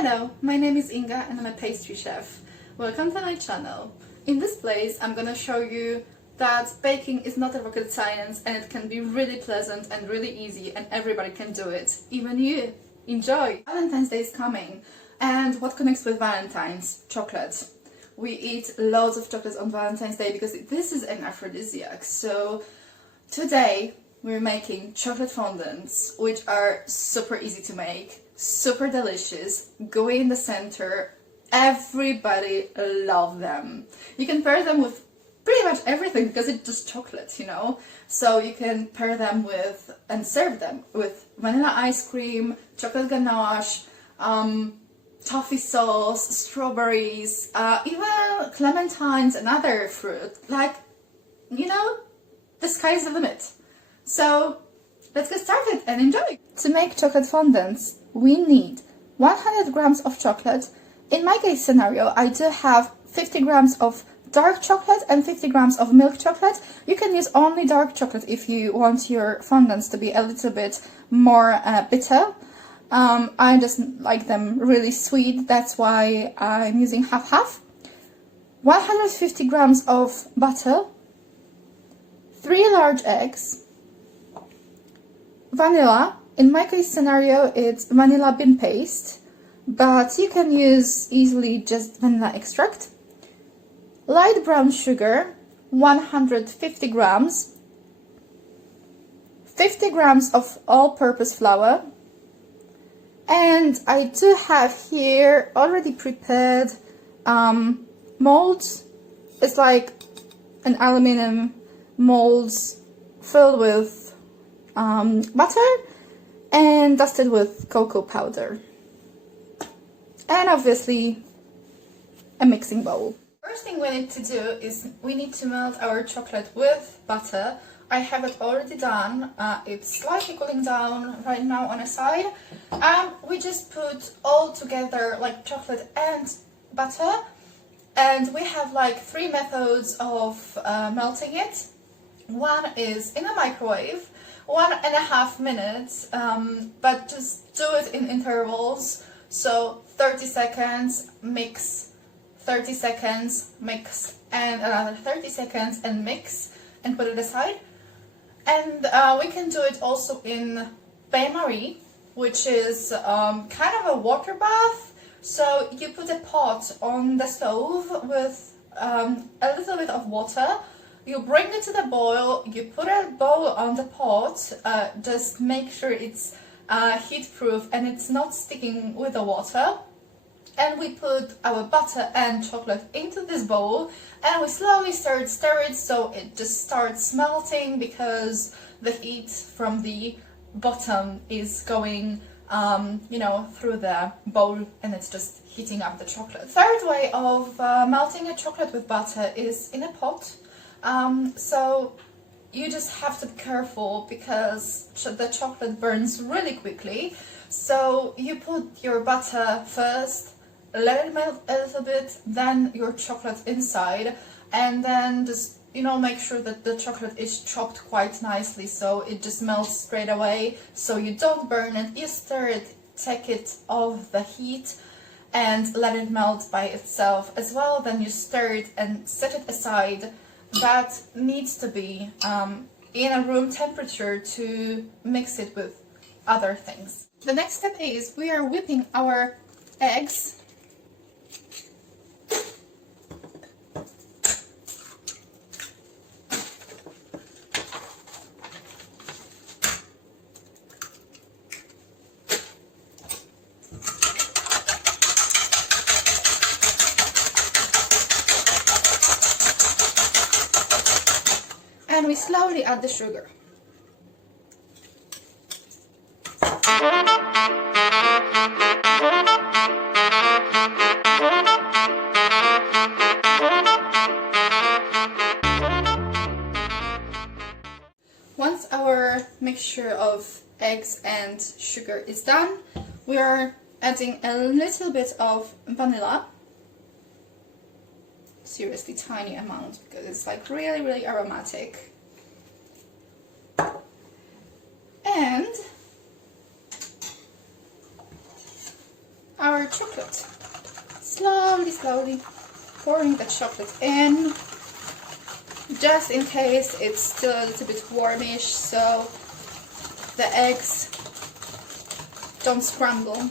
Hello, my name is Inga and I'm a pastry chef. Welcome to my channel. In this place I'm gonna show you that baking is not a rocket science and it can be really pleasant and really easy and everybody can do it, even you. Enjoy! Valentine's Day is coming, and what connects with Valentine's? Chocolate. We eat loads of chocolates on Valentine's Day because this is an aphrodisiac. So today we're making chocolate fondants, which are super easy to make, super delicious, gooey in the center. Everybody loves them. You can pair them with pretty much everything because it's just chocolate, you know. So you can pair them with and serve them with vanilla ice cream, chocolate ganache, toffee sauce, strawberries, even clementines and other fruit. Like, you know, the sky's the limit. So let's get started and enjoy! To make chocolate fondants, we need 100 grams of chocolate. In my case scenario, I do have 50 grams of dark chocolate and 50 grams of milk chocolate. You can use only dark chocolate if you want your fondants to be a little bit more bitter. I just like them really sweet, that's why I'm using half-half. 150 grams of butter, 3 large eggs, vanilla. In my case scenario, it's vanilla bean paste, but you can use easily just vanilla extract. Light brown sugar, 150 grams, 50 grams of all-purpose flour, and I do have here already prepared molds. It's like an aluminum molds filled with butter and dusted with cocoa powder, and obviously a mixing bowl. First thing we need to do is we need to melt our chocolate with butter. I have it already done. It's slightly cooling down right now on a side. We just put all together like chocolate and butter, and we have like 3 methods of melting it. One is in a microwave, 1.5 minutes, but just do it in intervals. So 30 seconds, mix, 30 seconds, mix, and another 30 seconds and mix, and put it aside. And we can do it also in bain-marie, which is kind of a water bath. So you put a pot on the stove with a little bit of water. You bring it to the boil, you put a bowl on the pot, just make sure it's heat-proof and it's not sticking with the water. And we put our butter and chocolate into this bowl and we slowly stir it so it just starts melting because the heat from the bottom is going you know, through the bowl and it's just heating up the chocolate. Third way of melting a chocolate with butter is in a pot. So you just have to be careful because the chocolate burns really quickly. So you put your butter first, let it melt a little bit, then your chocolate inside, and then just, you know, make sure that the chocolate is chopped quite nicely so it just melts straight away, so you don't burn it. You stir it, take it off the heat and let it melt by itself as well. Then you stir it and set it aside. That needs to be in a room temperature to mix it with other things. The next step is we are whipping our eggs. And we slowly add the sugar. Once our mixture of eggs and sugar is done, we are adding a little bit of vanilla. Seriously tiny amount because it's like really aromatic. And our chocolate. Slowly, slowly pouring the chocolate in, just in case it's still a little bit warmish, so the eggs don't scramble.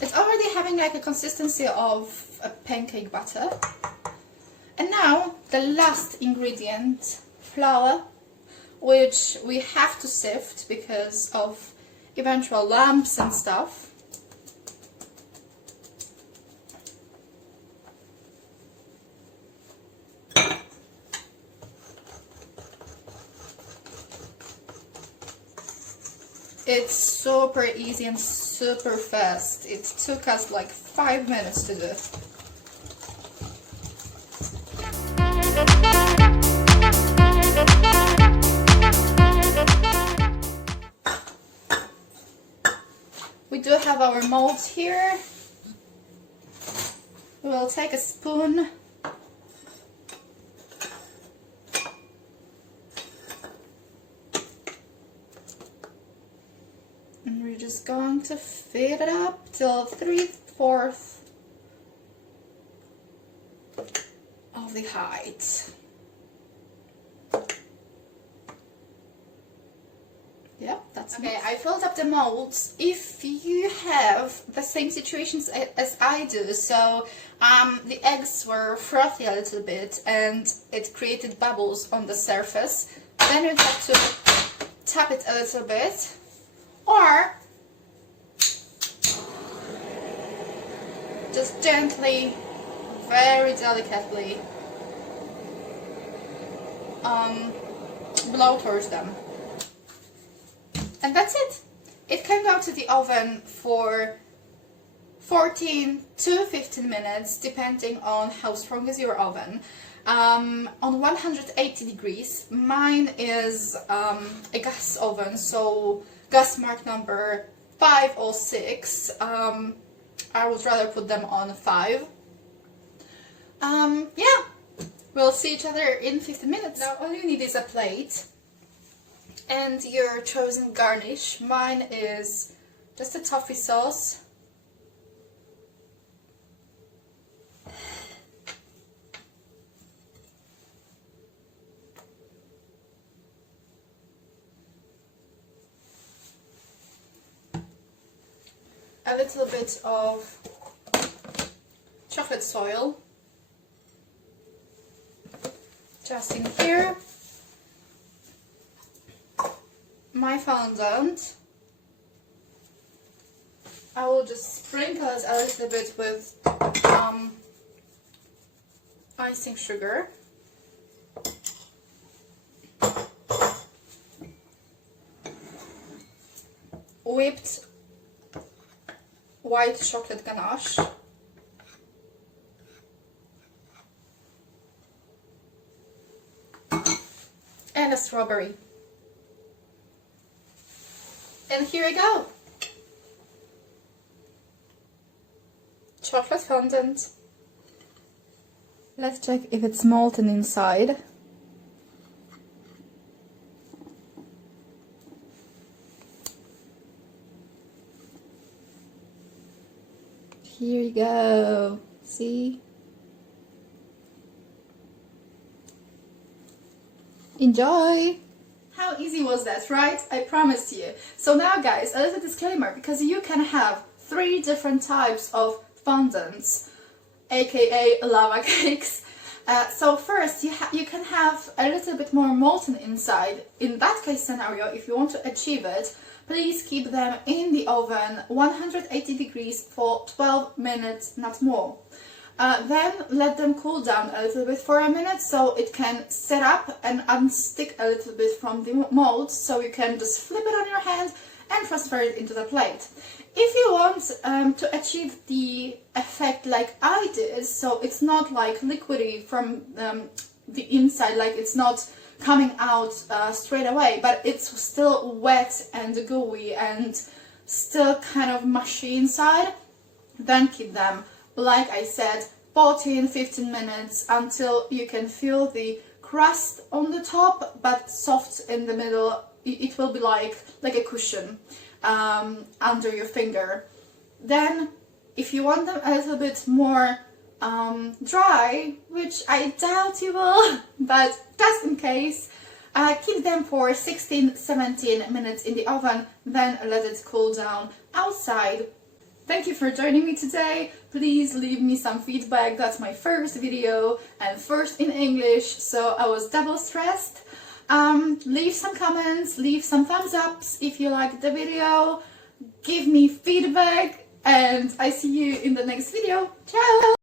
It's already having like a consistency of a pancake batter. And now the last ingredient, flour, which we have to sift because of eventual lumps and stuff. It's super easy and super fast. It took us like 5 minutes to do. We do have our molds here. We'll take a spoon and we're just going to fill it up till 3/4 of the height. Yep, that's okay. I filled up the molds. If you have the same situations as I do, so the eggs were frothy a little bit and it created bubbles on the surface, then you have to tap it a little bit, or just gently, very delicately blow towards them. And that's it. It can go to the oven for 14 to 15 minutes, depending on how strong is your oven. On 180 degrees. Mine is a gas oven, so gas mark number 5 or 6. I would rather put them on 5. Yeah, we'll see each other in 15 minutes. Now all you need is a plate and your chosen garnish. Mine is just a toffee sauce. A little bit of chocolate soil just in here. My fondant. I will just sprinkle it a little bit with icing sugar. Whipped white chocolate ganache. And a strawberry. And here we go. Chocolate fondant. Let's check if it's molten inside. Here you go. See? Enjoy! How easy was that, right? I promised you. So now guys, a little disclaimer, because you can have 3 different types of fondants, aka lava cakes. So first, you can have a little bit more molten inside. In that case scenario, if you want to achieve it, please keep them in the oven 180 degrees for 12 minutes, not more. Then let them cool down a little bit for a minute so it can set up and unstick a little bit from the mold, so you can just flip it on your hand and transfer it into the plate. If you want to achieve the effect like I did, so it's not like liquidy from the inside, like it's not coming out straight away, but it's still wet and gooey and still kind of mushy inside, then keep them, like I said, 14-15 minutes until you can feel the crust on the top, but soft in the middle. It will be like a cushion under your finger. Then, if you want them a little bit more dry, which I doubt you will, but just in case, keep them for 16-17 minutes in the oven, then let it cool down outside. Thank you for joining me today. Please leave me some feedback. That's my first video and first in English, so I was double stressed. Leave some comments, leave some thumbs ups if you liked the video, give me feedback, and I see you in the next video. Ciao!